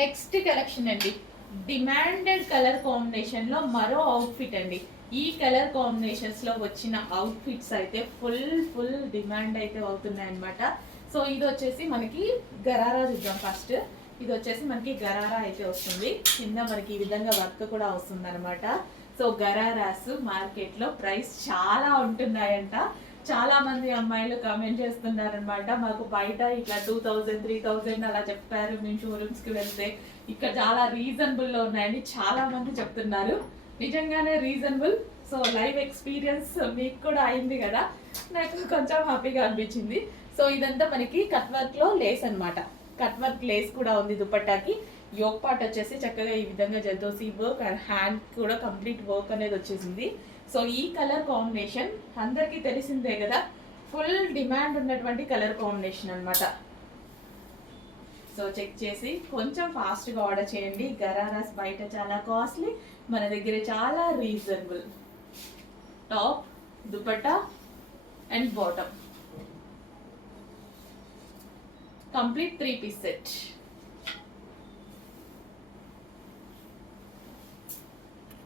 Next collection అండి, demanded colour combination లో మరో అవుట్ఫిట్ అండి. ఈ కలర్ కాంబినేషన్స్ లో వచ్చిన అవుట్ఫిట్స్ అయితే ఫుల్ డిమాండ్ అయితే అవుతున్నాయి అనమాట. సో ఇది వచ్చేసి మనకి గరారా చూద్దాం ఫస్ట్. ఇది వచ్చేసి మనకి గరారా అయితే వస్తుంది, కింద మనకి ఈ విధంగా వర్క్ కూడా వస్తుంది అనమాట. సో గరారాస్ మార్కెట్ లో ప్రైస్ చాలా ఉంటున్నాయంట. చాలా మంది అమ్మాయిలు కామెంట్ చేస్తున్నారనమాట, మాకు బయట ఇట్లా 2000 3000 అలా చెప్పారు, మేము షోరూమ్స్ కి వెళ్తే ఇక్కడ చాలా రీజనబుల్ లో ఉన్నాయని చాలా మంది చెప్తున్నారు. నిజంగానే రీజనబుల్. సో లైవ్ ఎక్స్పీరియన్స్ మీకు కూడా అయింది కదా, నాకు కొంచెం హ్యాపీగా అనిపించింది. సో ఇదంతా మనకి కట్ వర్క్ లో లేస్ అనమాట. కట్ వర్క్ లేస్ కూడా ఉంది దుపట్టాకి. యోక్ పార్ట్ వచ్చేసి చక్కగా ఈ విధంగా జర్దోసి వర్క్ అండ్ హ్యాండ్ కూడా కంప్లీట్ వర్క్ అనేది వచ్చేసింది. సో ఈ కలర్ కాంబినేషన్ అందరికీ తెలిసిందే కదా, ఫుల్ డిమాండ్ ఉన్నటువంటి కలర్ కాంబినేషన్ అనమాట. సో చెక్ చేసి కొంచెం ఫాస్ట్గా ఆర్డర్ చేయండి. గరారాస్ బయట చాలా కాస్ట్లీ, మన దగ్గర చాలా reasonable. Top, dupatta and bottom, complete 3 piece set.